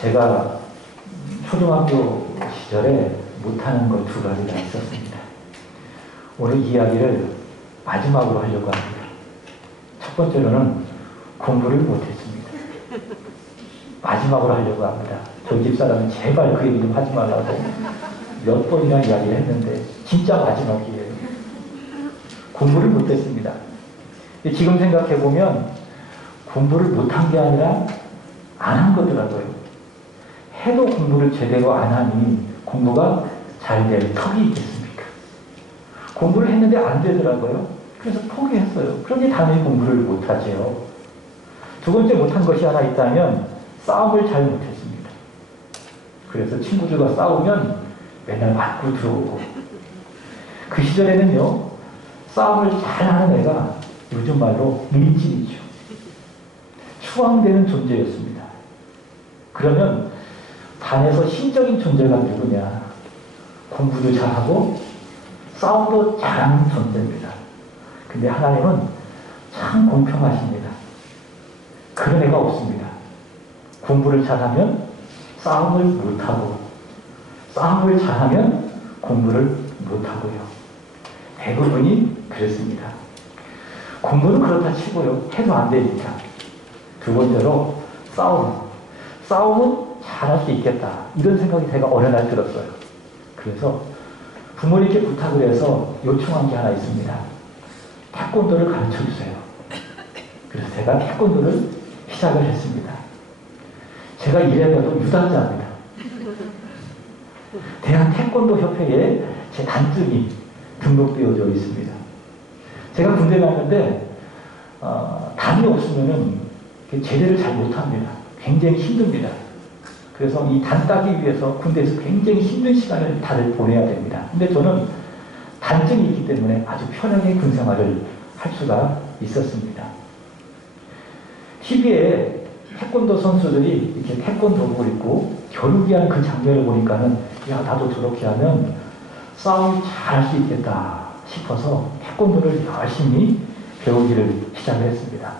제가 초등학교 시절에 못하는 것 두 가지가 있었습니다. 오늘 이야기를 마지막으로 하려고 합니다. 첫 번째로는 공부를 못했습니다. 마지막으로 하려고 합니다. 저희 집사람은 제발 그 얘기 좀 하지 말라고 몇 번이나 이야기를 했는데 진짜 마지막이에요. 공부를 못했습니다. 지금 생각해보면 공부를 못한 게 아니라 안 한 거더라고요. 해도 공부를 제대로 안 하니 공부가 잘 될 턱이 있겠습니까? 공부를 했는데 안 되더라고요. 그래서 포기했어요. 그러니 당연히 공부를 못하죠. 두 번째 못한 것이 하나 있다면 싸움을 잘 못했습니다. 그래서 친구들과 싸우면 맨날 맞고 들어오고, 그 시절에는요, 싸움을 잘하는 애가 요즘 말로 밀진이죠. 추앙되는 존재였습니다. 그러면 반에서 신적인 존재가 누구냐? 공부도 잘하고 싸움도 잘하는 존재입니다. 근데 하나님은 참 공평하십니다. 그런 애가 없습니다. 공부를 잘하면 싸움을 못하고, 싸움을 잘하면 공부를 못하고요. 대부분이 그렇습니다. 공부는 그렇다 치고요, 해도 안 되니까. 두 번째로 싸움은 잘할 수 있겠다, 이런 생각이 제가 어느 날 들었어요. 그래서 부모님께 부탁을 해서 요청한 게 하나 있습니다. 태권도를 가르쳐 주세요. 그래서 제가 태권도를 시작을 했습니다. 제가 이래봐도 유단자입니다. 대한 태권도 협회에 제 단증이 등록되어져 있습니다. 제가 군대 갔는데 단이 없으면은 제대를 잘 못합니다. 굉장히 힘듭니다. 그래서 이 단 따기 위해서 군대에서 굉장히 힘든 시간을 다들 보내야 됩니다. 근데 저는 단증이 있기 때문에 아주 편하게 군 생활을 할 수가 있었습니다. TV에 태권도 선수들이 이렇게 태권도복을 입고 겨루기 하는 그 장면을 보니까는, 야, 나도 저렇게 하면 싸움을 잘 할 수 있겠다 싶어서 태권도를 열심히 배우기를 시작했습니다.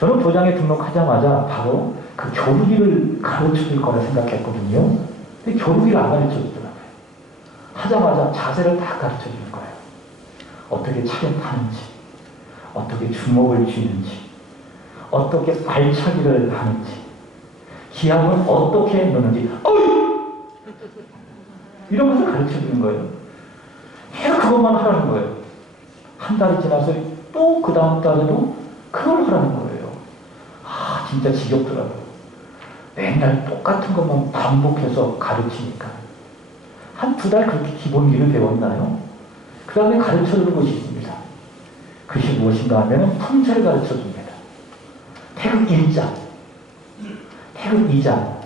저는 도장에 등록하자마자 바로 그 겨루기를 가르쳐 줄 거라 생각했거든요. 근데 겨루기를 안 가르쳐 주더라고요. 하자마자 자세를 다 가르쳐 줄 거예요. 어떻게 차렷하는지, 어떻게 주먹을 쥐는지, 어떻게 발차기를 하는지, 기합은 어떻게 넣는지, 이런 것을 가르쳐 주는 거예요. 계속 그것만 하라는 거예요. 한 달이 지나서 또 그 다음 달에도 그걸 하라는 거예요. 진짜 지겹더라고요. 맨날 똑같은 것만 반복해서 가르치니까. 한 두 달 그렇게 기본기를 배웠나요? 그 다음에 가르쳐 주는 것이 있습니다. 그것이 무엇인가 하면 품새를 가르쳐 줍니다. 태극 1장, 태극 2장,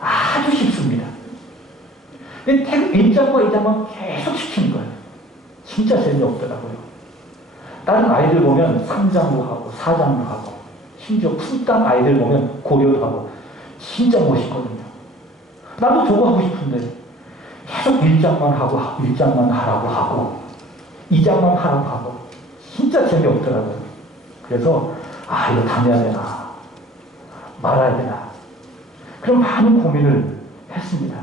아주 쉽습니다. 근데 태극 1장과 2장만 계속 시키는 거예요. 진짜 재미없더라고요. 다른 아이들 보면 3장도 하고 4장도 하고, 심지어 풀땅 아이들 보면 고려도 하고, 진짜 멋있거든요. 나도 저거 하고 싶은데 계속 1장만 하고 1장만 하라고 하고 2장만 하라고 하고, 진짜 재미없더라고요. 그래서 이거 다녀야 되나 말아야 되나, 그런 많은 고민을 했습니다.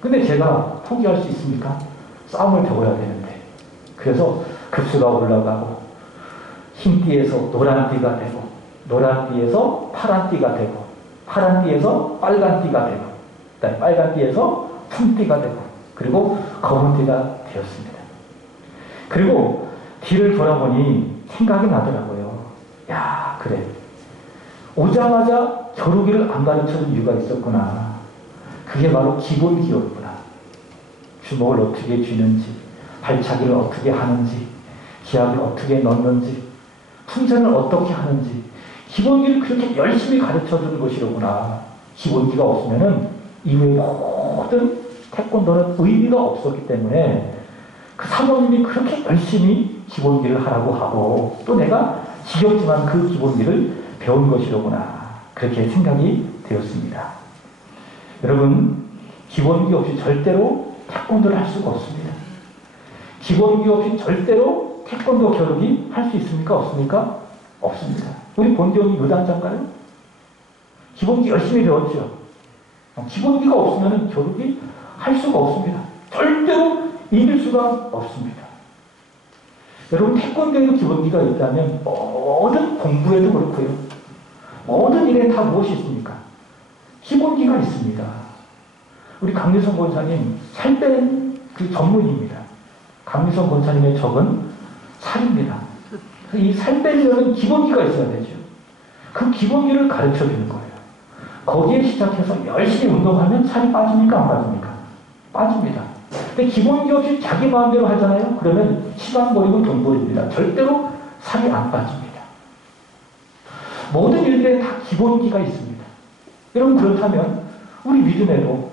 근데 제가 포기할 수 있습니까? 싸움을 배워야 되는데. 그래서 급수가 올라가고, 흰띠에서 노란띠가 되고, 노란띠에서 파란띠가 되고, 파란띠에서 빨간띠가 되고, 그다음에 빨간띠에서 푼띠가 되고, 그리고 검은띠가 되었습니다. 그리고 뒤를 돌아보니 생각이 나더라고요. 야, 그래, 오자마자 겨루기를 안 가르쳐준 이유가 있었구나. 그게 바로 기본기였구나. 주먹을 어떻게 쥐는지, 발차기를 어떻게 하는지, 기합을 어떻게 넣는지, 풍선을 어떻게 하는지, 기본기를 그렇게 열심히 가르쳐주는 것이로구나. 기본기가 없으면은 이후의 모든 태권도는 의미가 없었기 때문에 그 사모님이 그렇게 열심히 기본기를 하라고 하고, 또 내가 지겹지만 그 기본기를 배운 것이로구나. 그렇게 생각이 되었습니다. 여러분, 기본기 없이 절대로 태권도를 할 수가 없습니다. 기본기 없이 절대로 태권도 겨루기 할 수 있습니까? 없습니까? 없습니다. 우리 본경이 유단자인가요? 기본기 열심히 배웠죠. 기본기가 없으면 겨루기 할 수가 없습니다. 절대로 이길 수가 없습니다. 여러분 태권도에도 기본기가 있다면 모든 공부에도 그렇고요. 모든 일에 다 무엇이 있습니까? 기본기가 있습니다. 우리 강유성 권사님 살 빼는 그 전문입니다. 강유성 권사님의 적은 살입니다. 이 살 빼려면 기본기가 있어야 되죠. 그 기본기를 가르쳐 주는 거예요. 거기에 시작해서 열심히 운동하면 살이 빠집니까? 안 빠집니까? 빠집니다. 근데 기본기 없이 자기 마음대로 하잖아요? 그러면 시간 버리고 돈 버립니다. 절대로 살이 안 빠집니다. 모든 일들에 다 기본기가 있습니다. 여러분 그렇다면 우리 믿음에도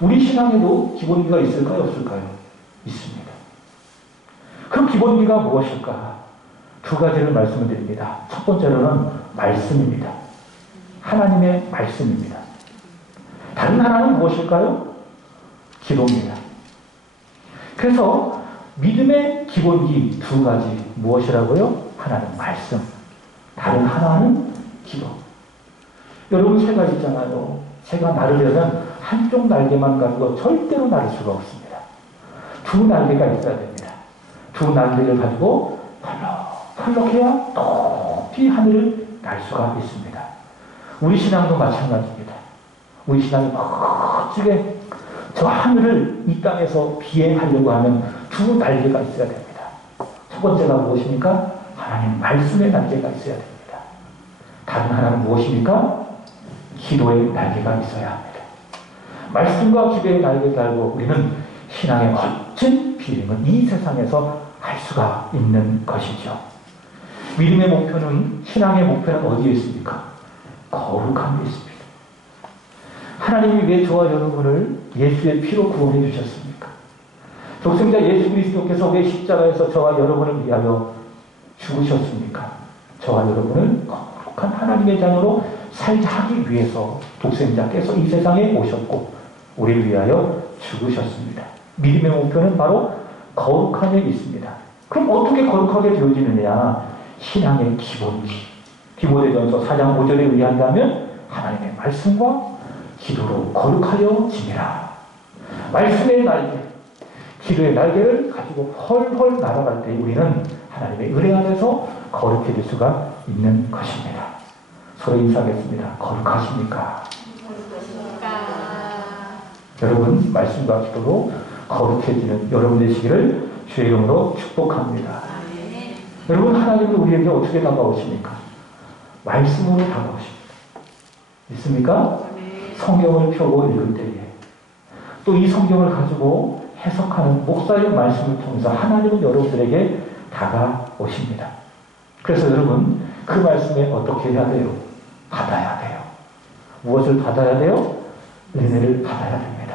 우리 신앙에도 기본기가 있을까요? 없을까요? 있습니다. 그 기본기가 무엇일까? 두 가지를 말씀을 드립니다. 첫 번째로는 말씀입니다. 하나님의 말씀입니다. 다른 하나는 무엇일까요? 기도입니다. 그래서 믿음의 기본기 두 가지 무엇이라고요? 하나는 말씀, 다른 하나는 기도. 여러분 새가 있잖아요. 새가 나르려면 한쪽 날개만 가지고 절대로 나를 수가 없습니다. 두 날개가 있어야 됩니다. 두 날개를 가지고 펄럭해야 높이 하늘을 날 수가 있습니다. 우리 신앙도 마찬가지입니다. 우리 신앙이 멋지게 저 하늘을 이 땅에서 비행하려고 하면 두 날개가 있어야 됩니다. 첫 번째가 무엇입니까? 하나님 말씀의 날개가 있어야 됩니다. 다른 하나는 무엇입니까? 기도의 날개가 있어야 합니다. 말씀과 기도의 날개를 달고 우리는 신앙의 멋진 비행을 이 세상에서 할 수가 있는 것이죠. 믿음의 목표는, 신앙의 목표는 어디에 있습니까? 거룩함에 있습니다. 하나님이 왜 저와 여러분을 예수의 피로 구원해 주셨습니까? 독생자 예수 그리스도께서 왜 십자가에서 저와 여러분을 위하여 죽으셨습니까? 저와 여러분을 거룩한 하나님의 자녀로 살게 하기 위해서 독생자께서 이 세상에 오셨고 우리를 위하여 죽으셨습니다. 믿음의 목표는 바로 거룩함에 있습니다. 그럼 어떻게 거룩하게 되어지느냐? 신앙의 기본기. 디모데전서 4장 5절에 의한다면 하나님의 말씀과 기도로 거룩하여 지니라. 말씀의 날개, 기도의 날개를 가지고 헐헐 날아갈 때 우리는 하나님의 은혜 안에서 거룩해질 수가 있는 것입니다. 서로 인사하겠습니다. 거룩하십니까? 여러분 말씀과 기도로 거룩해지는 여러분 되시기를 주의 이름으로 축복합니다. 여러분 하나님은 우리에게 어떻게 다가오십니까? 말씀으로 다가오십니다. 믿습니까? 성경을 펴고 읽을 때에 또 이 성경을 가지고 해석하는 목사의 말씀을 통해서 하나님은 여러분들에게 다가오십니다. 그래서 여러분 그 말씀에 어떻게 해야 돼요? 받아야 돼요. 무엇을 받아야 돼요? 은혜를 받아야 됩니다.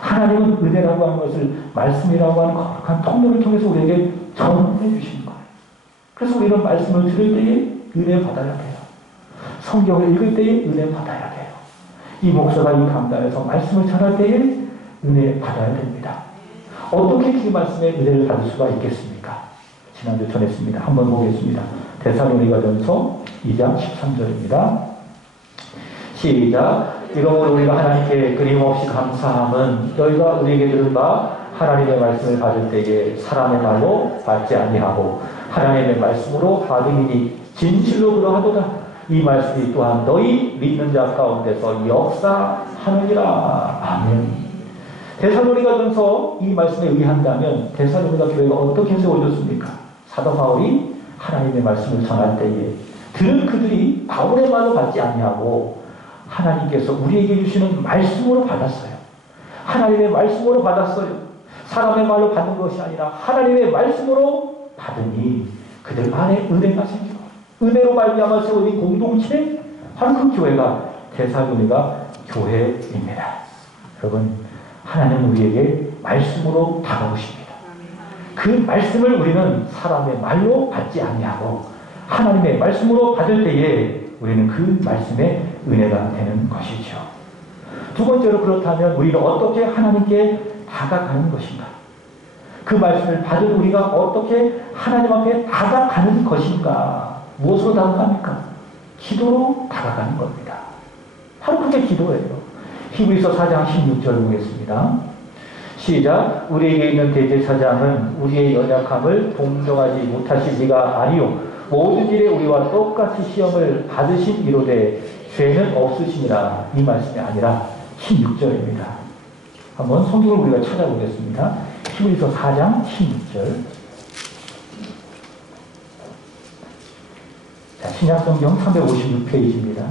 하나님은 은혜라고 하는 것을 말씀이라고 하는 거룩한 통로를 통해서 우리에게 전해 주시는 거예요. 그래서 우리는 말씀을 들을 때에 은혜 받아야 돼요. 성경을 읽을 때에 은혜 받아야 돼요. 이 목사가 이 강단에서 말씀을 전할 때에 은혜 받아야 됩니다. 어떻게 그 말씀에 은혜를 받을 수가 있겠습니까? 지난주 전했습니다. 한번 보겠습니다. 데살로니가전서 2장 13절입니다. 시작. 이러므로 우리가 하나님께 끊임없이 감사함은 너희가 우리에게 들은 바 하나님의 말씀을 받을 때에 사람의 말로 받지 아니하고 하나님의 말씀으로 받음이니 진실로 그러하도다. 이 말씀이 또한 너희 믿는 자 가운데서 역사하느니라. 아멘. 데살로니가전서 이 말씀에 의한다면 데살로니가 교회가 어떻게 세워졌습니까? 사도 바울이 하나님의 말씀을 전할 때에 들은 그들이 바울의 말로 받지 아니하고 하나님께서 우리에게 주시는 말씀으로 받았어요. 하나님의 말씀으로 받았어요. 사람의 말로 받는 것이 아니라 하나님의 말씀으로 받으니 그들 안에 은혜가 생기고 은혜로 말미암아 세워진 공동체 바로 그 교회가 데살로니가 교회입니다. 여러분 하나님은 우리에게 말씀으로 다가오십니다. 그 말씀을 우리는 사람의 말로 받지 아니하고 하나님의 말씀으로 받을 때에 우리는 그 말씀의 은혜가 되는 것이죠. 두 번째로 그렇다면 우리는 어떻게 하나님께 다가가는 것인가? 그 말씀을 받은 우리가 어떻게 하나님 앞에 다가가는 것인가? 무엇으로 다가갑니까? 기도로 다가갑니다. 다가가는 겁니다. 바로 그게 기도예요. 히브리서 4장 16절 보겠습니다. 시작. 우리에게 있는 대제사장은 우리의 연약함을 동정하지 못하실 리가 아니요 모든 일에 우리와 똑같이 시험을 받으신 이로되 죄는 없으시니라. 이 말씀이 아니라 16절입니다. 한번 성경을 우리가 찾아보겠습니다. 히브리서 4장 16절. 자, 신약성경 356페이지입니다.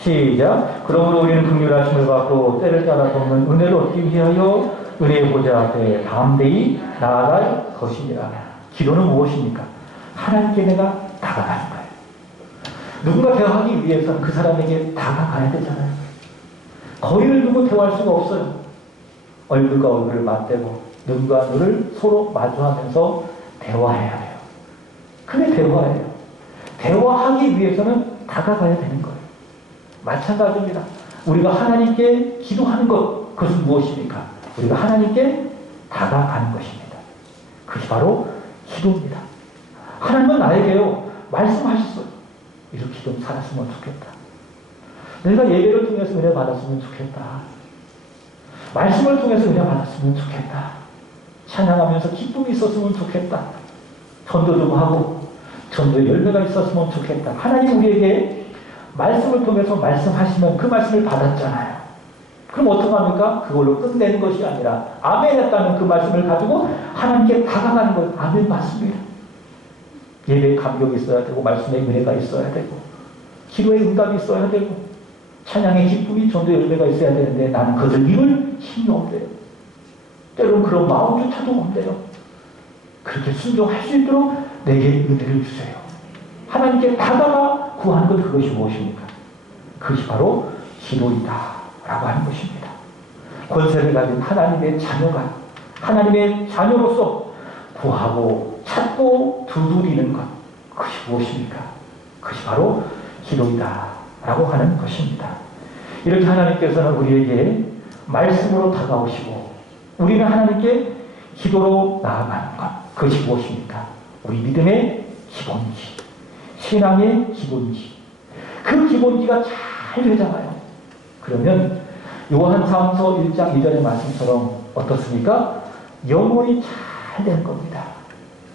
시작. 그러므로 우리는 긍휼하심을 받고 때를 따라 돕는 은혜를 얻기 위하여 은혜의 보좌 앞에 담대히 나아갈 것이니라. 기도는 무엇입니까? 하나님께 내가 다가가는 거예요. 누군가 대화하기 위해서는 그 사람에게 다가가야 되잖아요. 거리를 두고 대화할 수가 없어요. 얼굴과 얼굴을 맞대고 눈과 눈을 서로 마주하면서 대화해야 해요. 그게 대화예요. 대화하기 위해서는 다가가야 되는 거예요. 마찬가지입니다. 우리가 하나님께 기도하는 것, 그것은 무엇입니까? 우리가 하나님께 다가가는 것입니다. 그것이 바로 기도입니다. 하나님은 나에게요, 말씀하셨어요. 이렇게 좀 살았으면 좋겠다. 내가 예배를 통해서 은혜 받았으면 좋겠다. 말씀을 통해서 은혜 받았으면 좋겠다. 찬양하면서 기쁨이 있었으면 좋겠다. 전도 좀 하고 전도의 열매가 있었으면 좋겠다. 하나님 우리에게 말씀을 통해서 말씀하시면 그 말씀을 받았잖아요. 그럼 어떡합니까? 그걸로 끝내는 것이 아니라 아멘 했다는 그 말씀을 가지고 하나님께 다가가는 것. 아멘 맞습니다. 예배에 감격이 있어야 되고 말씀에 은혜가 있어야 되고 기도에 응답이 있어야 되고 찬양의 기쁨이 전도의 열매가 있어야 되는데 나는 그것을 이룰 힘이 없대요. 때로는 그런 마음조차도 없대요. 그렇게 순종할 수 있도록 내게 은혜를 주세요. 하나님께 다가가 구하는 것, 그것이 무엇입니까? 그것이 바로 기도이다 라고 하는 것입니다. 권세를 가진 하나님의 자녀가 하나님의 자녀로서 구하고 찾고 두드리는 것, 그것이 무엇입니까? 그것이 바로 기도이다 라고 하는 것입니다. 이렇게 하나님께서는 우리에게 말씀으로 다가오시고 우리는 하나님께 기도로 나아가는 것, 그것이 무엇입니까? 우리 믿음의 기본기, 신앙의 기본기. 그 기본기가 잘 되잖아요. 그러면 요한사서 1장 2절의 말씀처럼 어떻습니까? 영혼이 잘 되는 겁니다.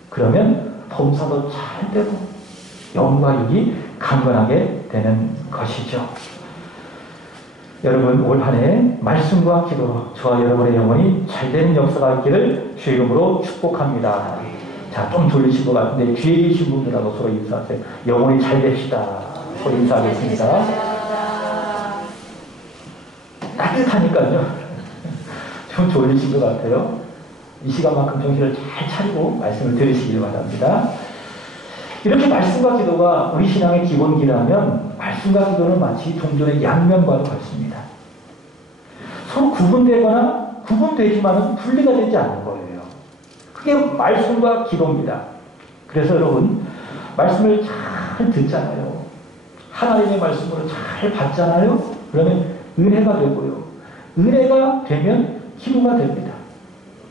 그러면 범사도 잘 되고 영과 육이 강건하게 되는 것이죠. 여러분 올 한 해 말씀과 기도로 저와 여러분의 영혼이 잘 되는 역사가 있기를 주의 이름으로 축복합니다. 자, 좀 졸리신 것 같은데 뒤에 계신 분들하고 서로 인사하세요. 영혼이 잘 됩시다. 서로 인사하겠습니다. 따뜻하니까요. 좀 졸리신 것 같아요. 이 시간만큼 정신을 잘 차리고 말씀을 들으시길 바랍니다. 이렇게 말씀과 기도가 우리 신앙의 기본기라면 말씀과 기도는 마치 동전의 양면과도 같습니다. 서로 구분되거나 구분되지만은 분리가 되지 않는 거예요. 그게 말씀과 기도입니다. 그래서 여러분 말씀을 잘 듣잖아요. 하나님의 말씀으로 잘 받잖아요. 그러면 은혜가 되고요. 은혜가 되면 기도가 됩니다.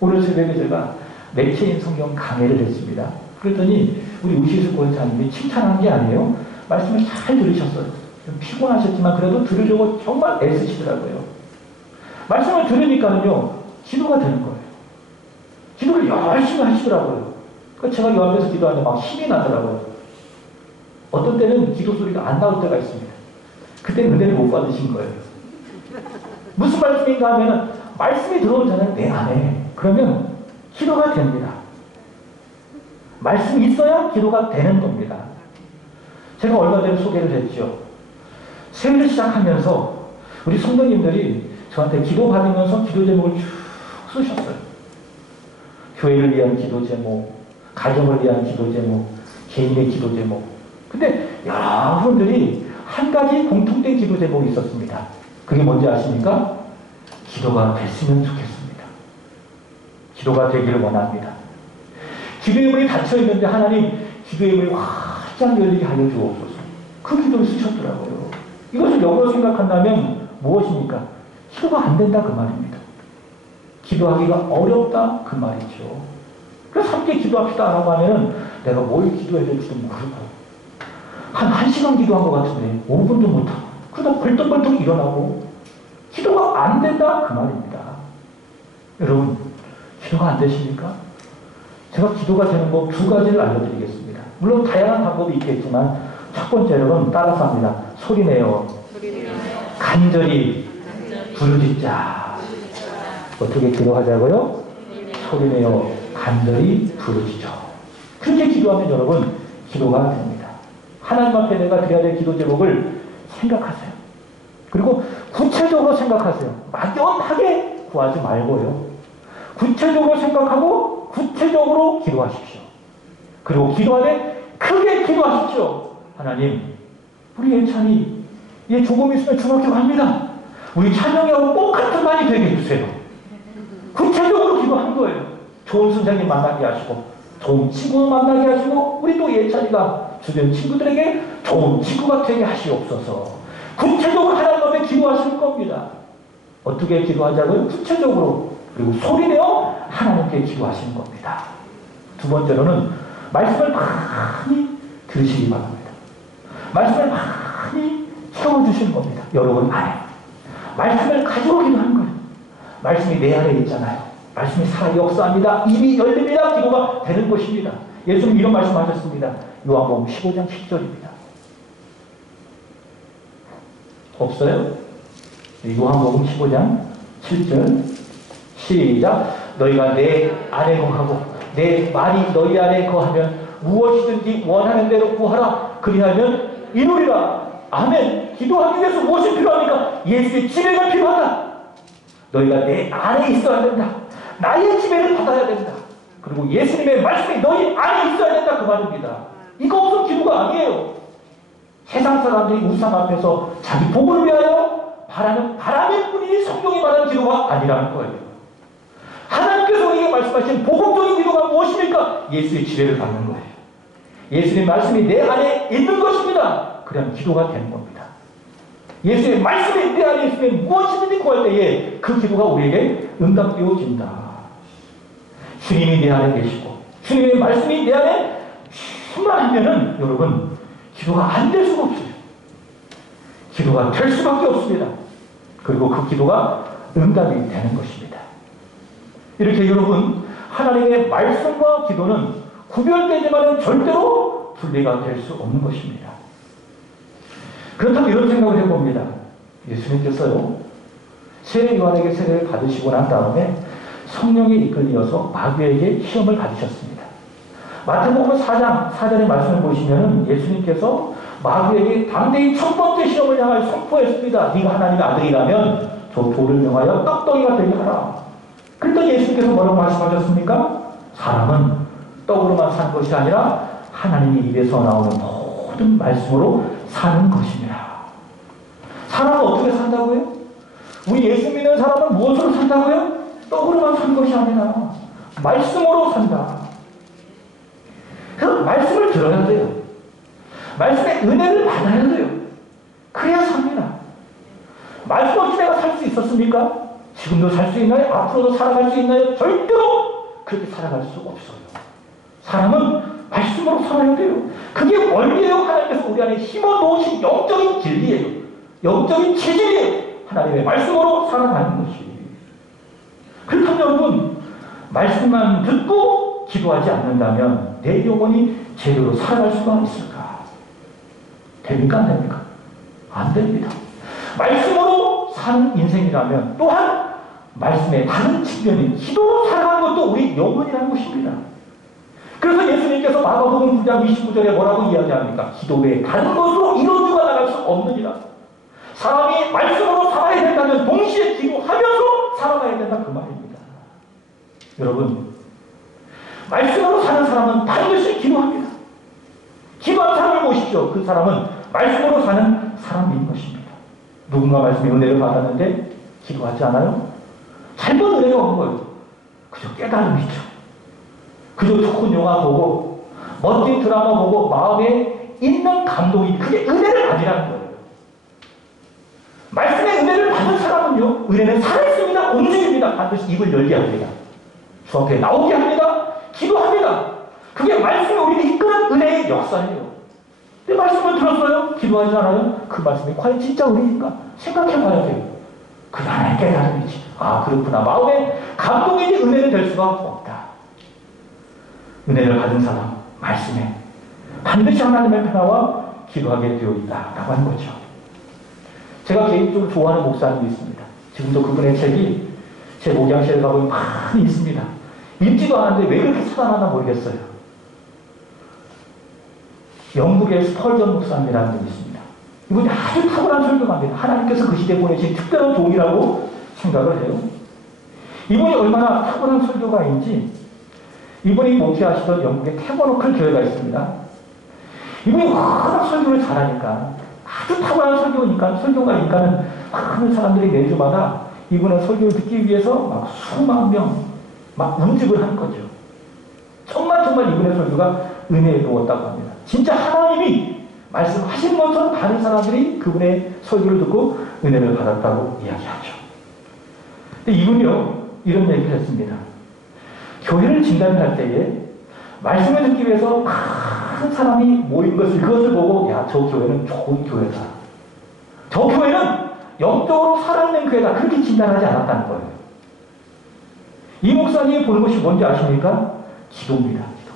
오늘 새벽에 제가 맥체인 성경 강해를 했습니다. 그랬더니 우리 우시수 권사님이 칭찬한 게 아니에요. 말씀을 잘 들으셨어요. 좀 피곤하셨지만 그래도 들으려고 정말 애쓰시더라고요. 말씀을 들으니까는요, 기도가 되는 거예요. 기도를 열심히 하시더라고요. 그러니까 제가 요 앞에서 기도하는데 막 힘이 나더라고요. 어떤 때는 기도 소리가 안 나올 때가 있습니다. 그때는 은혜를 못 받으신 거예요. 무슨 말씀인가 하면은 말씀이 들어오잖아요, 내 안에. 그러면 기도가 됩니다. 말씀이 있어야 기도가 되는 겁니다. 제가 얼마 전에 소개를 했죠. 새해를 시작하면서 우리 성도님들이 저한테 기도 받으면서 기도 제목을 쭉 쓰셨어요. 교회를 위한 기도 제목, 가정을 위한 기도 제목, 개인의 기도 제목. 근데 여러분들이 한 가지 공통된 기도 제목이 있었습니다. 그게 뭔지 아십니까? 기도가 됐으면 좋겠습니다. 기도가 되기를 원합니다. 기도의 문이 닫혀있는데 하나님 기도의 문이 활짝 열리게 하여 주옵소서. 그 기도를 쓰셨더라고요. 이것을 역으로 생각한다면 무엇입니까? 기도가 안 된다 그 말입니다. 기도하기가 어렵다 그 말이죠. 그래서 함께 기도합시다 라고 하면은 내가 뭘 기도해야 될지도 모르고 한 1시간 기도한 것 같은데 5분도 못하고 그러다 벌떡벌떡 일어나고 기도가 안 된다 그 말입니다. 여러분 기도가 안 되십니까? 제가 기도가 되는 법 2가지를 알려드리겠습니다. 물론 다양한 방법이 있겠지만 첫 번째로는 따라서 합니다. 소리내어 간절히 부르짖자. 어떻게 기도하자고요? 소리내어 간절히 부르짖어. 그렇게 기도하면 여러분 기도가 됩니다. 하나님 앞에 내가 드려야 될 기도 제목을 생각하세요. 그리고 구체적으로 생각하세요. 막연하게 구하지 말고요. 구체적으로 생각하고 구체적으로 기도하십시오. 그리고 기도하되 크게 기도하십시오. 하나님, 우리 예찬이 얘 조금 있으면 중학교 갑니다. 우리 찬영이하고 똑같은 반이 되게 해주세요. 구체적으로 기도하는 거예요. 좋은 선생님 만나게 하시고 좋은 친구 만나게 하시고 우리 또 예찬이가 주변 친구들에게 좋은 친구가 되게 하시옵소서. 구체적으로 하나님 앞에 기도하실 겁니다. 어떻게 기도하자고요? 구체적으로 그리고 소리내어 하나님께 기도하시는 겁니다. 두 번째로는 말씀을 많이 들으시기 바랍니다. 말씀을 많이 채워주시는 겁니다. 여러분 안에 말씀을 가지고 기도하는 거예요. 말씀이 내 안에 있잖아요. 말씀이 살아 역사합니다. 입이 열립니다. 기도가 되는 것입니다. 예수님 이런 말씀하셨습니다. 요한복음 15장 10절입니다. 없어요? 요한복음 15장 7절 시작. 너희가 내 안에 거하고 내 말이 너희 안에 거하면 무엇이든지 원하는 대로 구하라. 그리하면 이루리라. 아멘. 기도하기 위해서 무엇이 필요합니까? 예수의 지배가 필요하다. 너희가 내 안에 있어야 된다. 나의 지배를 받아야 된다. 그리고 예수님의 말씀이 너희 안에 있어야 된다 그 말입니다. 이거 없으면 기도가 아니에요. 세상 사람들이 우상 앞에서 자기 복을 위하여 바라는 바람일 뿐이니 성경이 말하는 기도가 아니라는 거예요. 하나님께서 우리에게 말씀하신 복음적인 기도가 무엇입니까? 예수의 지배를 받는 거예요. 예수님의 말씀이 내 안에 있는 것입니다. 그러면 기도가 되는 겁니다. 예수의 말씀이 내 안에 있으면 무엇이든지 구할 때에 그 기도가 우리에게 응답되어진다. 주님이 내 안에 계시고 주님의 말씀이 내 안에 충만하면은 여러분 기도가 안 될 수가 없어요. 기도가 될 수밖에 없습니다. 그리고 그 기도가 응답이 되는 것입니다. 이렇게 여러분 하나님의 말씀과 기도는 구별되지만은 절대로 분리가 될 수 없는 것입니다. 그렇다면 이런 생각을 해봅니다. 예수님께서요 세례 요한에게 세례를 받으시고 난 다음에 성령에 이끌려서 마귀에게 시험을 받으셨습니다. 마태복음 4장의 말씀을 보시면 예수님께서 마귀에게 당대히 첫 번째 시험을 향하여 선포했습니다. 네가 하나님의 아들이라면 저 돌을 명하여 떡덩이가 되게 하라. 그랬더니 예수님께서 뭐라고 말씀하셨습니까? 사람은 떡으로만 사는 것이 아니라 하나님의 입에서 나오는 모든 말씀으로 사는 것입니다. 사람은 어떻게 산다고요? 우리 예수 믿는 사람은 무엇으로 산다고요? 떡으로만 사는 것이 아니라 말씀으로 산다. 그 말씀을 들어야 돼요. 말씀의 은혜를 받아야 돼요. 그래야 삽니다. 말씀 없이 내가 살 수 있었습니까? 지금도 살 수 있나요? 앞으로도 살아갈 수 있나요? 절대로 그렇게 살아갈 수 없어요. 사람은 말씀으로 살아야 돼요. 그게 원리예요. 하나님께서 우리 안에 심어 놓으신 영적인 진리예요. 영적인 체질이에요. 하나님의 말씀으로 살아가는 것이. 그렇다면 여러분 말씀만 듣고 기도하지 않는다면 내 영혼이 제대로 살아갈 수가 있을까? 됩니까? 안 됩니까? 안 됩니다. 말씀으로 사는 인생이라면 또한 말씀의 다른 측면인 기도로 살아가는 것도 우리 영혼이라는 것입니다. 그래서 예수님께서 마가복음 9장 29절에 뭐라고 이야기합니까? 기도 외에 다른 것으로 이루어져 나갈 수 없느니라. 사람이 말씀으로 살아야 된다면 동시에 기도하면서 살아가야 된다 그 말입니다. 여러분 말씀으로 사는 사람은 반드시 기도합니다. 기도한 사람을 보십시오. 그 사람은 말씀으로 사는 사람인 것입니다. 누군가 말씀의 은혜를 받았는데 기도하지 않아요? 잘못 은혜가 온 거예요. 그저 깨달음이죠. 그저 좋은 영화 보고 멋진 드라마 보고 마음에 있는 감동이 그게 은혜를 받으라는 거예요. 말씀의 은혜를 받은 사람은요 은혜는 살아있습니다. 움직입니다. 반드시 입을 열게 합니다. 주 앞에 나오게 합니다. 기도합니다. 그게 말씀이 우리를 이끄는 은혜의 역사예요. 근데 말씀을 들었어요? 기도하지 않아요? 그 말씀이 과연 진짜 은혜인가? 생각해봐야 돼요. 그 하나의 깨달음이지. 아, 그렇구나. 마음에 감동이지 은혜는 될 수가 없다. 은혜를 받은 사람, 말씀에 반드시 하나님의 변화와 기도하게 되어 있다라고 하는 거죠. 제가 개인적으로 좋아하는 목사님이 있습니다. 지금도 그분의 책이 제 목양실에 가보면 많이 있습니다. 읽지도 않았는데 왜 그렇게 찾아나나 모르겠어요. 영국의 스펄전 목사님이라는 분이 있습니다. 이분이 아주 탁월한 설교가입니다. 하나님께서 그 시대에 보내신 특별한 종이라고 생각을 해요. 이분이 얼마나 탁월한 설교가인지 이분이 목회하시던 영국의 태버너클 교회가 있습니다. 이분이 워낙 설교를 잘하니까 아주 탁월한 설교가니까는 많은 사람들이 매주마다 이분의 설교를 듣기 위해서 막 수만 명 막 운집을 한 거죠. 정말 이분의 설교가 은혜로웠다고 합니다. 진짜 하나님이 말씀하신 것처럼 다른 사람들이 그분의 설교를 듣고 은혜를 받았다고 이야기하죠. 근데 이분이요 이런 얘기를 했습니다. 교회를 진단할 때에 말씀을 듣기 위해서 많은 사람이 모인 그것을 보고 야, 저 교회는 좋은 교회다. 저 교회는 영적으로 살아있는 교회다. 그렇게 진단하지 않았다는 거예요. 이 목사님이 보는 것이 뭔지 아십니까? 기도입니다. 기도.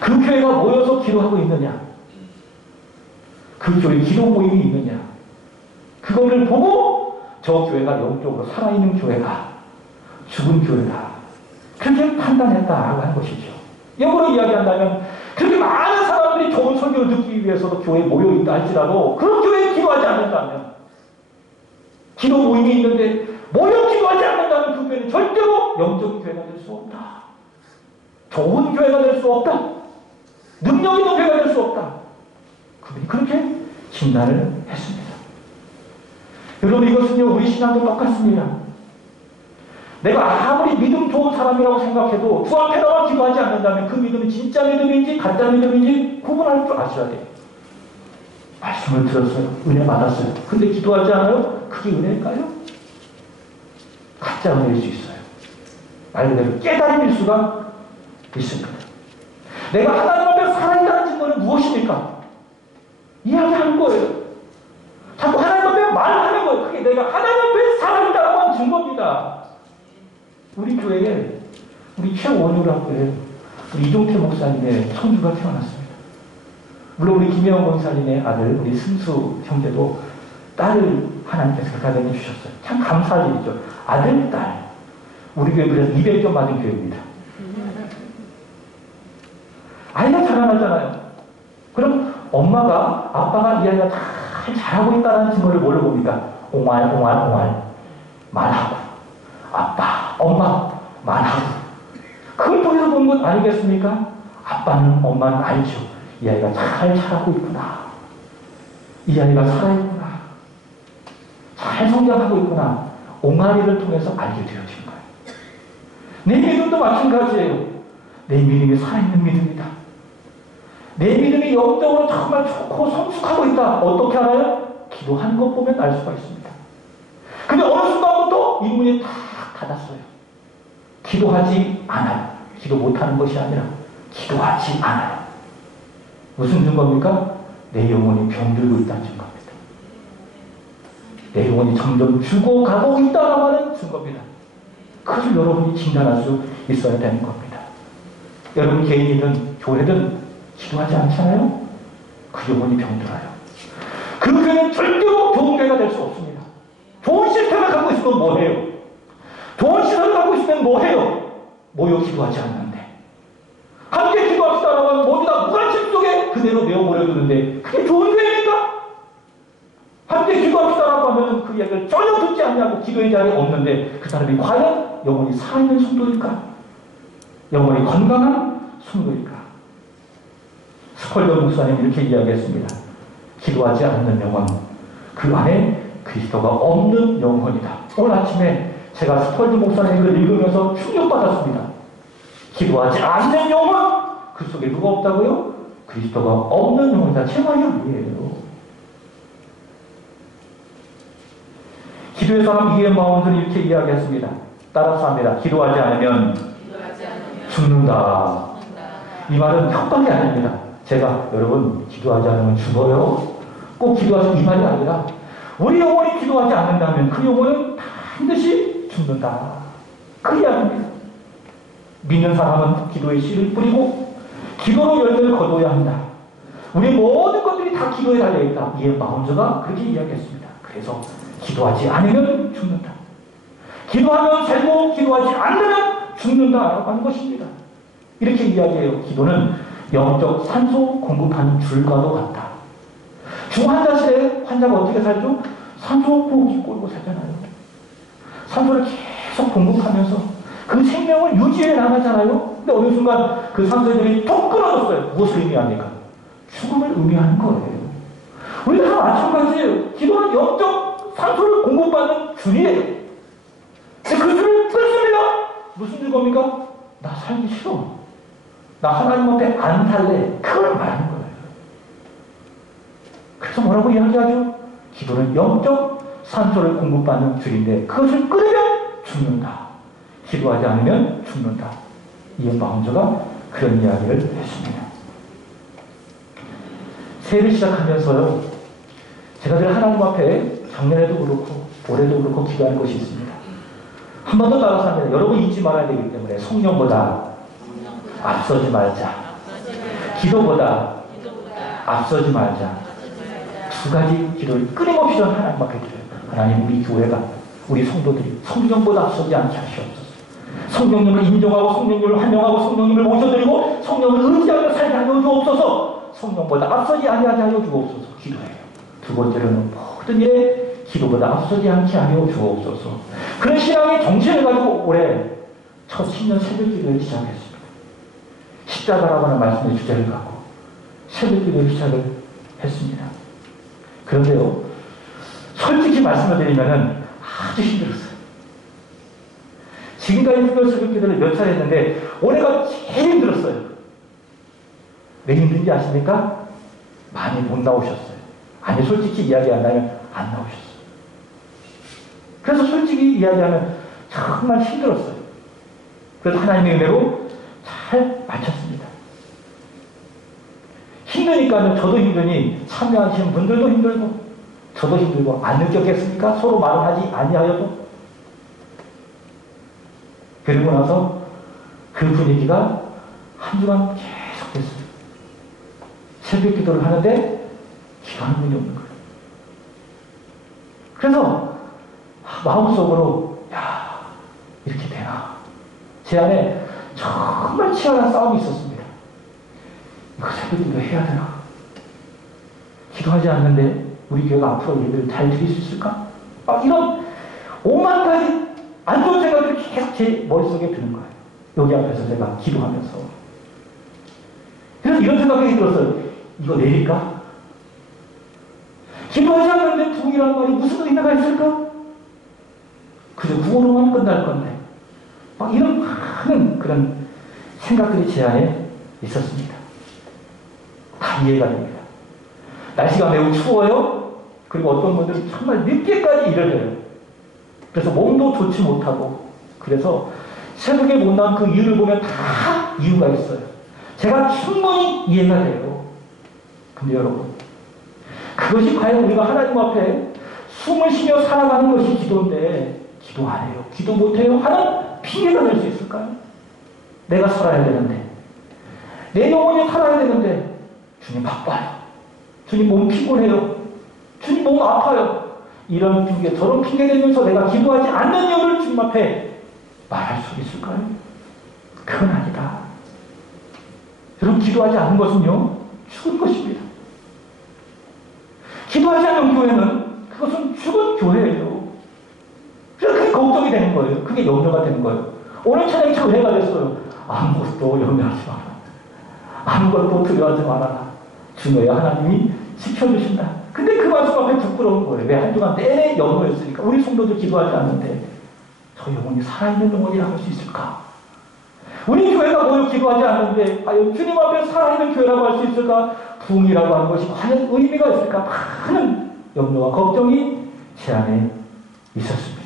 그 교회가 모여서 기도하고 있느냐? 그 교회 기도 모임이 있느냐? 그거를 보고 저 교회가 영적으로 살아있는 교회다. 죽은 교회다. 그렇게 판단했다라고 하는 것이죠. 역으로 이야기한다면 그렇게 많은 사람들이 좋은 설교를 듣기 위해서도 교회에 모여있다 할지라도 그런 교회에 기도하지 않는다면 기도 모임이 있는데 모여 기도하지 않는다면 그 교회는 절대로 영적인 교회가 될 수 없다. 좋은 교회가 될 수 없다. 능력 있는 교회가 될 수 없다. 그분이 그렇게 진단을 했습니다. 여러분 이것은요 우리 신앙도 똑같습니다. 내가 아무리 믿음 좋은 사람이라고 생각해도 주 앞에 나와 기도하지 않는다면 그 믿음이 진짜 믿음인지 가짜 믿음인지 구분할 줄 아셔야 돼요. 말씀을 들었어요. 은혜 받았어요. 근데 기도하지 않아요? 그게 은혜일까요? 가짜 은혜일 수 있어요. 말 그대로 깨달음일 수가 있습니다. 내가 하나님 앞에 살아있다는 증거는 무엇입니까? 이야기하는 거예요. 자꾸 하나님 앞에 말하는 거예요. 그게 내가 하나님 앞에 살아있다고 하는 증거입니다. 우리 교회에 우리 최원유라고 해요. 우리 이종태 목사님의 손주가 태어났습니다. 물론 우리 김혜원 권사님의 아들 우리 승수 형제도 딸을 하나님께서 가정해 주셨어요. 참 감사할 일이죠. 아들, 딸. 우리 교회 그래서 200점 맞은 교회입니다. 아이가 자라나잖아요. 그럼 엄마가 아빠가 이 아이가 잘 자라고 있다는 증거를 뭘로 봅니까? 옹알 말하고 아빠, 엄마 말하고 그걸 통해서 보는 것 아니겠습니까? 아빠는 엄마는 알죠. 이 아이가 잘 자라고 있구나. 이 아이가 살아있구나. 잘 성장하고 있구나. 옹알이를 통해서 알게 되어진 거예요. 내 믿음도 마찬가지예요. 내 믿음이 살아있는 믿음이다. 내 믿음이 영적으로 정말 좋고 성숙하고 있다. 어떻게 알아요? 기도하는 것 보면 알 수가 있습니다. 근데 어느 순간부터 이 문이 탁 닫았어요. 기도하지 않아요. 기도 못하는 것이 아니라 기도하지 않아요. 무슨 증거입니까? 내 영혼이 병들고 있다는 증거입니다. 내 영혼이 점점 죽어가고 있다고 하는 증거입니다. 그것을 여러분이 진단할 수 있어야 되는 겁니다. 여러분 개인이든 교회든 기도하지 않잖아요? 그 영혼이 병들어요. 그 교회는 절대로 좋은 교회가 될 수 없습니다. 좋은 시스템을 갖고 있으면 뭐해요? 좋은 시스템을 갖고 있으면 뭐해요? 모여 기도하지 않는데 함께 기도합시다라고 하면 모두 다 무관심 속에 그대로 내어버려두는데 그게 좋은 교회입니까? 함께 기도합시다라고 하면 그 이야기를 전혀 듣지 않냐고 기도의 자리에 없는데 그 사람이 과연 영혼이 살아있는 성도일까? 영혼이 건강한 성도일까? 스펄전 목사님 이렇게 이야기했습니다. 기도하지 않는 영혼, 그 안에 그리스도가 없는 영혼이다. 오늘 아침에 제가 스펄전 목사님을 읽으면서 충격받았습니다. 기도하지 않는 영혼, 그 속에 누가 없다고요? 그리스도가 없는 영혼이다. 제 말이 아니에요. 기도의 사람 이에 마운드는 이렇게 이야기했습니다. 따라서 합니다. 기도하지 않으면 죽는다. 이 말은 협박이 아닙니다. 제가 여러분 기도하지 않으면 죽어요. 꼭 기도하세요. 이 말이 아니라 우리 영혼이 기도하지 않는다면 그 영혼은 반드시 죽는다. 그 이야기입니다. 믿는 사람은 기도의 씨를 뿌리고 기도로 열매를 거둬야 한다. 우리 모든 것들이 다 기도에 달려있다. 이에 마운드가 그렇게 이야기했습니다. 그래서 기도하지 않으면 죽는다. 기도하면 살고 기도하지 않으면 죽는다라고 하는 것입니다. 이렇게 이야기해요. 기도는 영적 산소 공급하는 줄과도 같다. 중환자실에 환자가 어떻게 살죠? 산소 호흡기 꼴고 살잖아요. 산소를 계속 공급하면서 그 생명을 유지해 나가잖아요. 근데 어느 순간 그 산소들이 톡 끊어졌어요. 무엇을 의미합니까? 죽음을 의미하는 거예요. 우리가 다 마찬가지예요. 기도는 영적 산소를 공급받는 줄이에요. 근데 그 줄을 끊습니다. 무슨 줄 겁니까? 나 살기 싫어. 나 하나님 앞에 안 살래. 그걸 말하는 거예요. 그래서 뭐라고 이야기하죠? 기도는 영적 산소를 공급받는 줄인데 그것을 끊으면 죽는다. 기도하지 않으면 죽는다. 이에 마운저가 그런 이야기를 했습니다. 새해를 시작하면서요. 제가 늘 하나님 앞에 작년에도 그렇고 올해도 그렇고 기도하는 것이 있습니다. 한 번 더 따라서 합니다. 여러분 잊지 말아야 되기 때문에 성령보다 앞서지 말자. 기도보다 앞서지 말자. 두 가지 기도를 끊임없이 하나님 앞에 드려요. 하나님 우리 교회가 우리 성도들이 성령보다 앞서지 않게 하시옵소서. 성령님을 인정하고 성령님을 환영하고 성령님을 모셔드리고 성령을 의지하며 살게 하여 주옵소서. 성령보다 앞서지 아니하게 하여 주옵소서. 기도해요. 두 번째로는 모든 일에 기도보다 앞서지 않게 하여 주옵소서. 그런 신앙의 정신을 가지고 올해 첫 신년 새벽 기도를 시작했습니다. 십자가라고 하는 말씀의 주제를 갖고 새벽 기도를 시작을 했습니다. 그런데요, 솔직히 말씀을 드리면 아주 힘들었어요. 지금까지 특별 새벽 기도를 몇 차례 했는데 올해가 제일 힘들었어요. 왜 힘든지 아십니까? 많이 못 나오셨어요. 아니 솔직히 이야기한다면 안 나오셨어요. 그래서 솔직히 이야기하면 정말 힘들었어요. 그래서 하나님의 은혜로 잘 마쳤습니다. 힘드니까요. 저도 힘드니 참여하시는 분들도 힘들고 저도 힘들고 안 느꼈겠습니까? 서로 말을 하지 아니하여도. 그리고 나서 그 분위기가 한 주간 계속됐어요. 새벽 기도를 하는데 기도하는 분이 없는 거예요. 그래서 마음속으로 야 이렇게 되나. 제 안에 정말 치열한 싸움이 있었습니다. 이거 새벽 기도 해야 되나? 기도하지 않는데 우리 교회가 앞으로 예배를 잘 드릴 수 있을까? 이런 오만 가지 안 좋은 생각들이 계속 제 머릿속에 드는 거예요. 여기 앞에서 제가 기도하면서. 그래서 이런 생각이 들었어요. 이거 내릴까? 기도하지 않는데 부흥이라는 말이 무슨 의미가 있을까? 그저 구호로만 끝날 건데. 이런 많은 그런 생각들이 제 안에 있었습니다. 다 이해가 됩니다. 날씨가 매우 추워요. 그리고 어떤 분들은 정말 늦게까지 일을 해요. 그래서 몸도 좋지 못하고. 그래서 새벽에 못 나온 그 이유를 보면 다 이유가 있어요. 제가 충분히 이해가 돼요. 근데 여러분, 그것이 과연 우리가 하나님 앞에 숨을 쉬며 살아가는 것이 기도인데 기도 안 해요, 기도 못해요 하는 핑계가 될 수 있을까요? 내가 살아야 되는데, 내 영혼이 살아야 되는데 주님 바빠요, 주님 몸 피곤해요, 주님 몸 아파요, 이런 핑계 저런 핑계 대면서 내가 기도하지 않는 이유를 주님 앞에 말할 수 있을까요? 그건 아니다. 여러분, 기도하지 않는 것은요 죽은 것입니다. 기도하지 않는 교회는 그것은 죽은 교회예요. 그래서 그게 걱정이 되는 거예요. 그게 염려가 되는 거예요. 오늘 찬양이 참 은혜가 됐어요. 아무것도 염려하지 마라. 아무것도 두려워하지 말아라. 주너야 하나님이 지켜주신다. 근데 그 말씀 앞에 부끄러운 거예요. 왜 한동안 내내 염려했으니까. 우리 성도들 기도하지 않는데 저 영혼이 살아있는 영혼이라고 할 수 있을까? 우리 교회가 모여 기도하지 않는데 과연 주님 앞에 살아있는 교회라고 할 수 있을까? 부흥이라고 하는 것이 과연 의미가 있을까? 많은 염려와 걱정이 제 안에 있었습니다.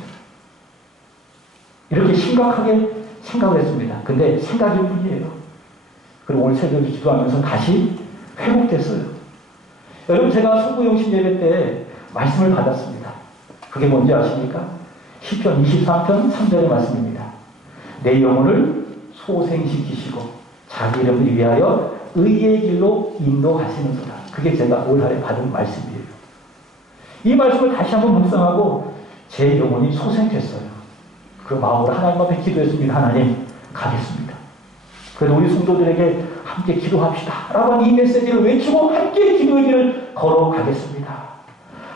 이렇게 심각하게 생각을 했습니다. 근데 생각일 뿐이에요. 그리고 오늘 새벽에 기도하면서 다시 회복됐어요. 여러분, 제가 성부용신 예배 때 말씀을 받았습니다. 그게 뭔지 아십니까? 시편 23편 3절의 말씀입니다. 내 영혼을 소생시키시고 자기 이름을 위하여 의의 길로 인도하시는도다. 그게 제가 올 한해 받은 말씀이에요. 이 말씀을 다시 한번 묵상하고 제 영혼이 소생됐어요. 그 마음으로 하나님 앞에 기도했습니다. 하나님, 가겠습니다. 그래서 우리 성도들에게 함께 기도합시다 라고 하는 이 메시지를 외치고 함께 기도의 길을 걸어가겠습니다.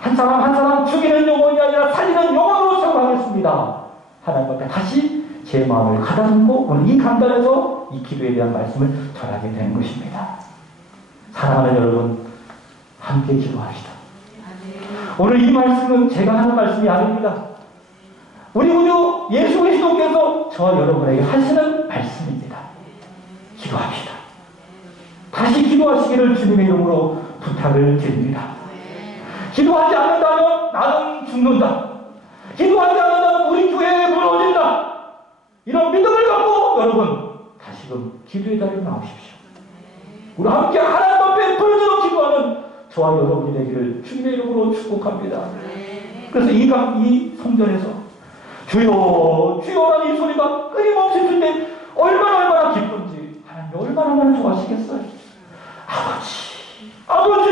한 사람 한 사람 죽이는 영혼이 아니라 살리는 영혼으로 세워가겠습니다. 하나님 앞에 다시 제 마음을 가다듬고 오늘 이 강단에서 이 기도에 대한 말씀을 전하게 되는 것입니다. 사랑하는 여러분, 함께 기도합시다. 오늘 이 말씀은 제가 하는 말씀이 아닙니다. 우리 구주 예수 그리스도께서 저와 여러분에게 하시는 말씀입니다. 기도합시다. 다시 기도하시기를 주님의 이름으로 부탁을 드립니다. 기도하지 않는다면 나는 죽는다. 기도하지 않는다면 우리 교회에 무너진다. 이런 믿음을 갖고 여러분 다시금 기도의 자리로 나오십시오. 우리 함께 하나님 앞에 부르짖어 기도하는 저와 여러분이 되기를 주님의 이름으로 축복합니다. 그래서 이 성전에서 주여 주여라는 이 소리가 끊임없이 들 때 얼마나 기쁜지 하나님이 얼마나 좋아하시겠어요. 아버지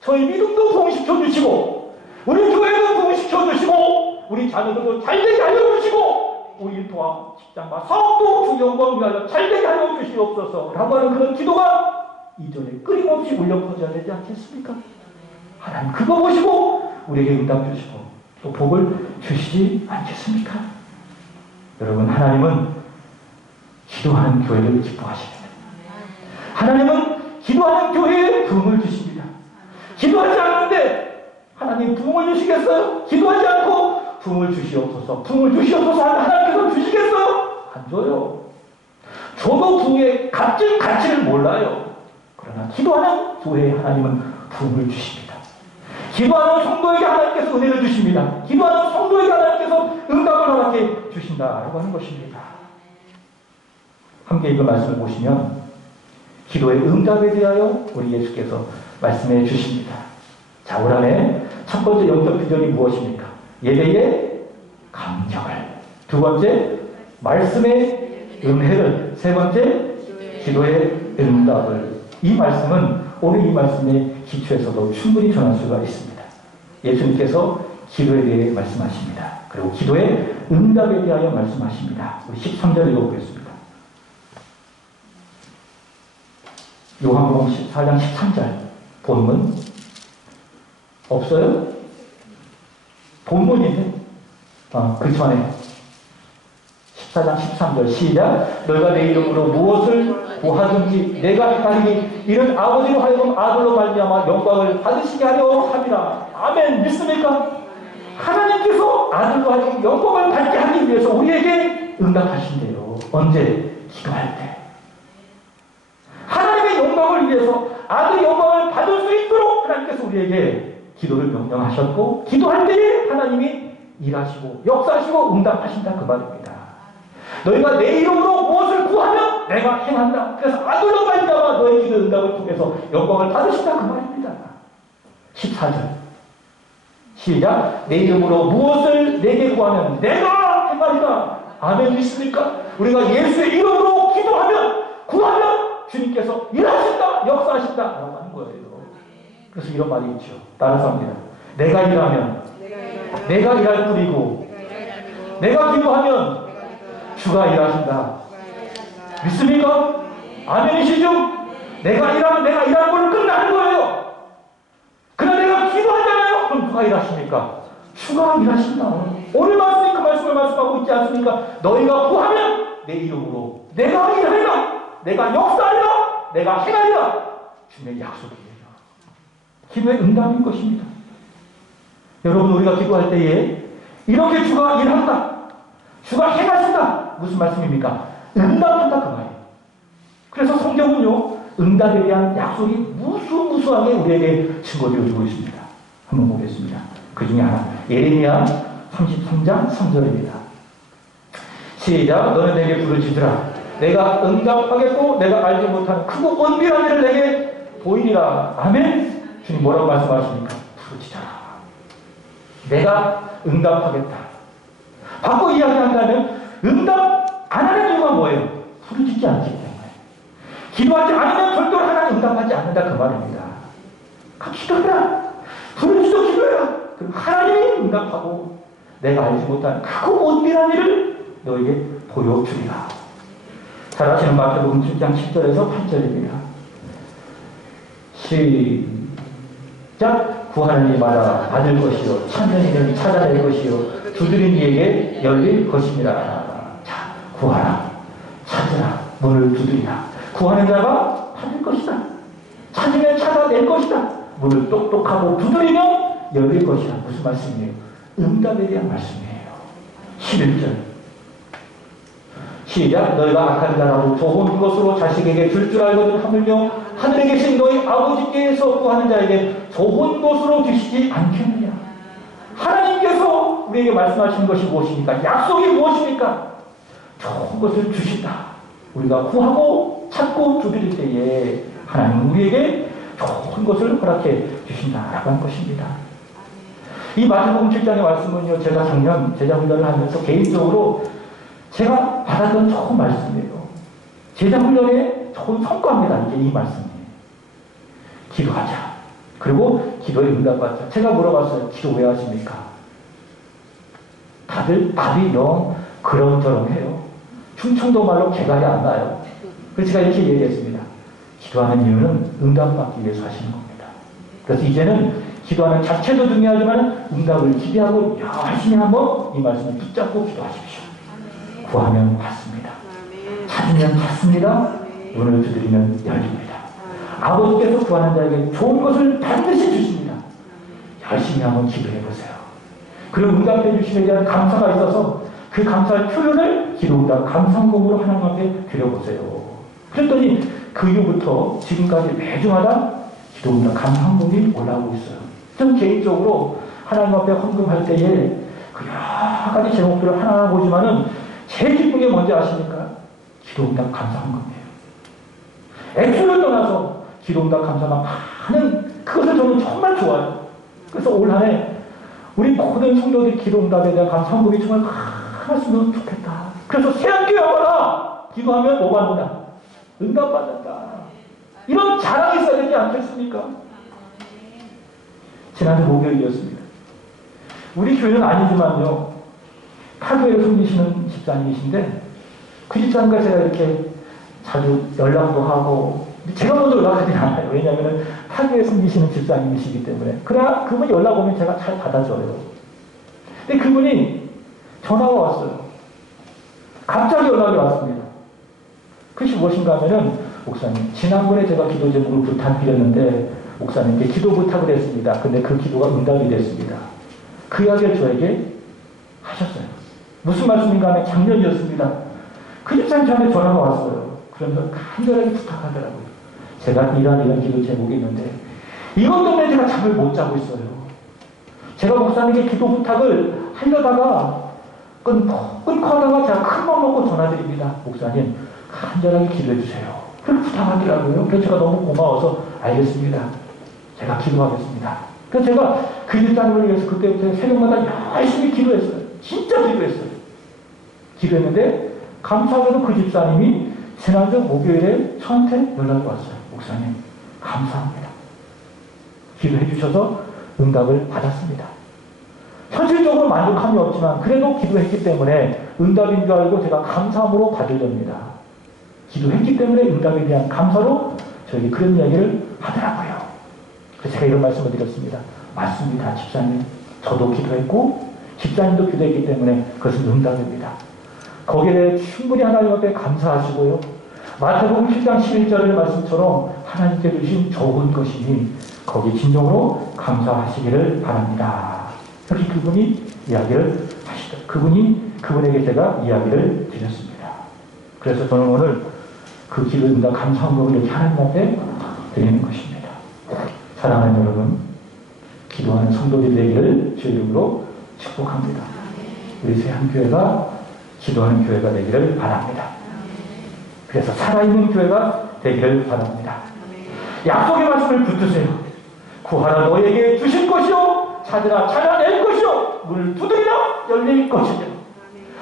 저희 믿음도 부흥시켜 주시고 우리 교회도 부흥시켜 주시고 우리 자녀들도 잘되게 하여 주시고 우리 일터와 직장과 사업도 주 영광을 위하여 잘되게 하여 주시옵소서 라고 하는 그런 기도가 이전에 끊임없이 울려 퍼져야 되지 않겠습니까? 하나님 그거 보시고 우리에게 응답 주시고 또 복을 주시지 않겠습니까? 여러분, 하나님은 기도하는 교회를 기뻐하십니다. 하나님은 기도하는 교회에 부흥을 주십니다. 기도하지 않는데 하나님 부흥을 주시겠어요? 기도하지 않고 부흥을 주시옵소서, 부흥을 주시옵소서 하나님께서 주시겠어요? 안 줘요. 저도 부흥의 값진 가치를 몰라요. 그러나 기도하는 교회에 하나님은 부흥을 주십니다. 기도하는 성도에게 하나님께서 은혜를 주십니다. 기도하는 성도에게 하나님께서 응답을 허락해 주신다라고 하는 것입니다. 함께 읽은 말씀을 보시면 기도의 응답에 대하여 우리 예수께서 말씀해 주십니다. 자, 올 한해 첫 번째 영적 비전이 무엇입니까? 예배의 감격을, 두 번째 말씀의 은혜를, 세 번째 기도의 응답을. 이 말씀은 오늘 이 말씀의 기초에서도 충분히 전할 수가 있습니다. 예수님께서 기도에 대해 말씀하십니다. 그리고 기도의 응답에 대하여 말씀하십니다. 우리 13절 읽어보겠습니다. 요한복음 14장 13절 본문 없어요? 본문인데 그 전에 14장 13절 시작. 너희가 내 이름으로 무엇을 구하든지 내가 행하리니 이는 아버지로 하여금 아들로 말미암아 영광을 받으시게 하려 함이라. 아멘. 믿습니까? 하나님께서 아들로 하여금 영광을 받게 하기 위해서 우리에게 응답하신대요. 언제? 기도할 때. 하나님의 영광을 위해서 아들의 영광을 받을 수 있도록 하나님께서 우리에게 기도를 명령하셨고 기도할 때에 하나님이 일하시고 역사하시고 응답하신다 그 말입니다. 너희가 내 이름으로 무엇을 구하면 내가 행한다. 그래서 아들로 말미암아 너희 기도 응답을 통해서 영광을 받으신다 그 말입니다. 14절 시작. 내 이름으로 무엇을 내게 구하면 내가 행하리라. 아멘. 믿습니까? 우리가 예수의 이름으로 기도하면 구하면 주님께서 일하신다 역사하신다 라고 하는 거예요. 그래서 이런 말이 있죠. 따라서 합니다. 내가 일하면 내가 일할 뿐이고 내가 기도하면 주가 일하신다. 믿습니까? 아멘이시죠? 내가 일하면 내가 일하는 걸로 끝나는 거예요. 그러나 내가 기도하잖아요. 그럼 누가 일하십니까? 주가 일하신다. 오늘 말씀이 그 말씀을 말씀하고 있지 않습니까? 너희가 구하면 내 이름으로 내가 일하리라. 내가 역사하리라. 내가 행하리라. 주님의 약속이에요. 기도의 응답인 것입니다. 여러분, 우리가 기도할 때에 이렇게 주가 일한다. 주가 행하신다. 무슨 말씀입니까? 응답한다 그 말이에요. 그래서 성경은요 응답에 대한 약속이 무수무수하게 우리에게 증거되어주고 있습니다. 한번 보겠습니다. 그 중에 하나 예레미야 33장 3절입니다. 시작. 너는 내게 부르짖으라. 내가 응답하겠고 내가 알지 못하는 크고 은밀한 일을 내게 보이리라. 아멘. 주님 뭐라고 말씀하십니까? 부르짖어라. 내가 응답하겠다. 바꿔 이야기한다면 응답 안 하는 이유가 뭐예요? 부르짖지 않기 때문에. 기도하지 않으면 절대로 하나님 응답하지 않는다 그 말입니다. 기도해라. 부르짖어 기도해라. 그럼 하나님이 응답하고 내가 알지 못하는 크고 은밀한 일을 너에게 보여주리라. 잘 아시는 마태복음 7장 10절에서 8절입니다. 시작. 구하는 이마다 받을 것이요 찾는 이는 찾아낼 것이요 두드린 이에게 열릴 것입니다. 자, 구하라. 찾으라. 문을 두드리라. 구하는 자가 받을 것이다. 찾으면 찾아낼 것이다. 문을 똑똑하고 두드리면 열릴 것이다. 무슨 말씀이에요? 응답에 대한 말씀이에요. 11절. 시작. 너희가 악한 자라고 좋은 것으로 자식에게 줄 줄 알거든 하물며 하늘에 계신 너희 아버지께서 구하는 자에게 좋은 것으로 주시지 않겠느냐. 하나님께서 우리에게 말씀하시는 것이 무엇입니까? 약속이 무엇입니까? 좋은 것을 주신다. 우리가 구하고 찾고 두드릴 때에 하나님은 우리에게 좋은 것을 허락해 주신다라고 한 것입니다. 이 마태복음 7장의 말씀은요, 제가 작년 제자훈련을 하면서 개인적으로 제가 받았던 좋은 말씀이에요. 제자훈련의 좋은 성과입니다. 이게 이 말씀이에요. 기도하자. 그리고 기도에 응답받자. 제가 물어봤어요. 기도 왜 하십니까? 다들 답이 영 그런저런 해요. 충청도 말로 개갈이 안 나요. 그래서 제가 이렇게 얘기했습니다. 기도하는 이유는 응답받기 위해서 하시는 겁니다. 그래서 이제는 기도하는 자체도 중요하지만 응답을 기대하고 열심히 한번 이 말씀을 붙잡고 기도하십시오. 구하면 받습니다. 찾으면 받습니다. 문을 두드리면 열립니다. 아버지께서 구하는 자에게 좋은 것을 반드시 주십니다. 열심히 한번 기도해보세요. 그리고 응답해 주심에 대한 감사가 있어서 그 감사의 표현을 기도보다 감상공으로 하나님 앞에 드려보세요. 그랬더니 그 이후부터 지금까지 매주마다 기도보다 감상공이 올라오고 있어요. 저는 개인적으로 하나님 앞에 헌금할 때에 그 여러 가지 제목들을 하나하나 보지만은 제일 기쁜 게 뭔지 아십니까? 기도응답 감사헌금이에요. 액수를 떠나서 기도응답 감사가 많은 그것을 저는 정말 좋아요. 그래서 올 한 해 우리 모든 성도들이 기도응답에 대한 감사헌금이 정말 많았으면 좋겠다. 그래서 새학교여봐라 기도하면 뭐 받는다? 응답받는다. 이런 자랑이 있어야 되지 않겠습니까? 지난주 목요일이었습니다. 우리 교회는 아니지만요, 타교에 섬기시는 집사님이신데 그 집사님과 제가 이렇게 자주 연락도 하고, 제가 먼저 연락하진 않아요. 왜냐하면 타교에 섬기시는 집사님이시기 때문에. 그러나 그분이 연락 오면 제가 잘 받아줘요. 근데 그분이 전화가 왔어요. 갑자기 연락이 왔습니다. 그것이 무엇인가 하면은, 목사님, 지난번에 제가 기도 제목을 부탁드렸는데 목사님께 기도 부탁을 했습니다. 근데 그 기도가 응답이 됐습니다. 그 이야기를 저에게 하셨어요. 무슨 말씀인가 하면 작년이었습니다. 그 집사님 저한테 전화가 왔어요. 그러면서 간절하게 부탁하더라고요. 제가 이런 기도 제목이 있는데 이것 때문에 제가 잠을 못 자고 있어요. 제가 목사님께 기도 부탁을 하려다가 끊고 하다가 제가 큰맘 먹고 전화드립니다. 목사님, 간절하게 기도해 주세요. 그렇게 부탁하더라고요. 그래서 제가 너무 고마워서 알겠습니다. 제가 기도하겠습니다. 그래서 제가 그 집사님을 위해서 그때부터 새벽마다 열심히 기도했어요. 진짜 기도했어요. 기도했는데 감사하게도 그 집사님이 지난주 목요일에 저한테 연락이 왔어요. 목사님, 감사합니다. 기도해 주셔서 응답을 받았습니다. 현실적으로 만족함이 없지만 그래도 기도했기 때문에 응답인 줄 알고 제가 감사함으로 받으렵니다. 기도했기 때문에 응답에 대한 감사로 저에게 그런 이야기를 하더라고요. 그래서 제가 이런 말씀을 드렸습니다. 맞습니다, 집사님. 저도 기도했고 집사님도 기도했기 때문에 그것은 응답입니다. 거기에 대해 충분히 하나님 앞에 감사하시고요. 마태복음 7장 11절의 말씀처럼 하나님께 주신 좋은 것이니 거기 진정으로 감사하시기를 바랍니다. 그렇게 그분이 이야기를 하시죠. 그분에게 제가 이야기를 드렸습니다. 그래서 저는 오늘 그 기도 응답 감사함을 이렇게 하나님 앞에 드리는 것입니다. 사랑하는 여러분, 기도하는 성도들 되기를 주의 이름으로 축복합니다. 우리 새한교회가 기도하는 교회가 되기를 바랍니다. 그래서 살아있는 교회가 되기를 바랍니다. 약속의 말씀을 붙드세요. 구하라 너에게 주실 것이요 찾으라 찾아낼 것이요 문을 두드리라 열릴 것이며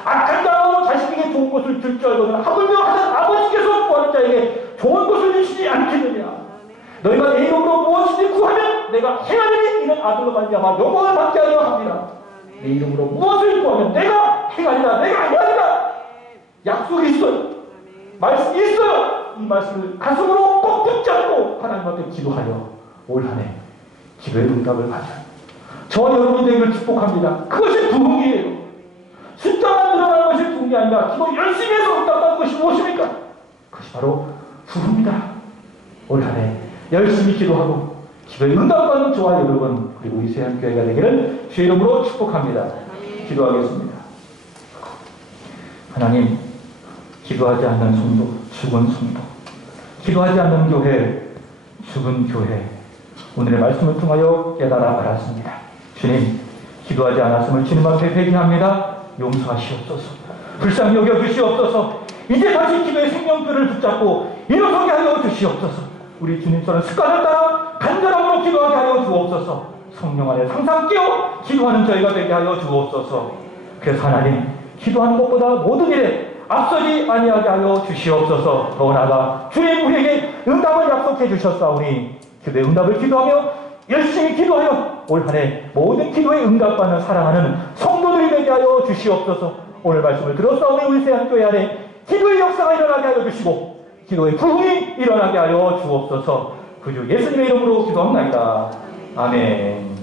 악한 자로 자식에게 좋은 것을 줄 줄 알거든 하물며 하는 아버지께서 구하는 자에게 좋은 것을 주시지 않겠느냐. 너희가 내 이름으로 무엇이든지 구하면 내가 행하리니 이는 아들로 말미암아 영광을 받게 하려 합니다. 내 이름으로 무엇을 구하면 내가 행하리라 내가 행하리라. 약속이 있어요. 말씀이 있어요. 이 말씀을 가슴으로 꼭 붙잡고 하나님한테 기도하여 올 한 해 기도의 응답을 받아요. 저 여러분이 되기를 축복합니다. 그것이 부흥이에요. 숫자만 늘어나는 것이 부흥이 아니라 기도 열심히 해서 응답받는 것이 무엇입니까? 그것이 바로 부흥이다. 올 한 해 열심히 기도하고 기도의 응답받는 저와 여러분 그리고 이 세안교회가 되기를 주의 이름으로 축복합니다. 기도하겠습니다. 하나님, 기도하지 않는 성도, 죽은 성도, 기도하지 않는 교회, 죽은 교회, 오늘의 말씀을 통하여 깨달아 알았습니다. 주님, 기도하지 않았음을 주님 앞에 회개합니다. 용서하시옵소서. 불쌍히 여겨주시옵소서. 이제 다시 기도의 생명줄을 붙잡고 일어서게 하여 주시옵소서. 우리 주님처럼 습관을 따라 간절함으로 기도하게 하여 주옵소서. 성령 안에 항상 깨어 기도하는 저희가 되게 하여 주옵소서. 그래서 하나님, 기도하는 것보다 모든 일에 앞서지 아니하게 하여 주시옵소서. 더 나아가 주님 우리에게 응답을 약속해 주셨사오니 기도의 응답을 기도하며 열심히 기도하여 올 한 해 모든 기도에 응답받는 사랑하는 성도들이 되게 하여 주시옵소서. 오늘 말씀을 들었사오니 우리 세안교회 안에 기도의 역사가 일어나게 하여 주시고 기도의 부흥이 일어나게 하여 주옵소서. 그 주 예수님의 이름으로 기도합니다. 아멘.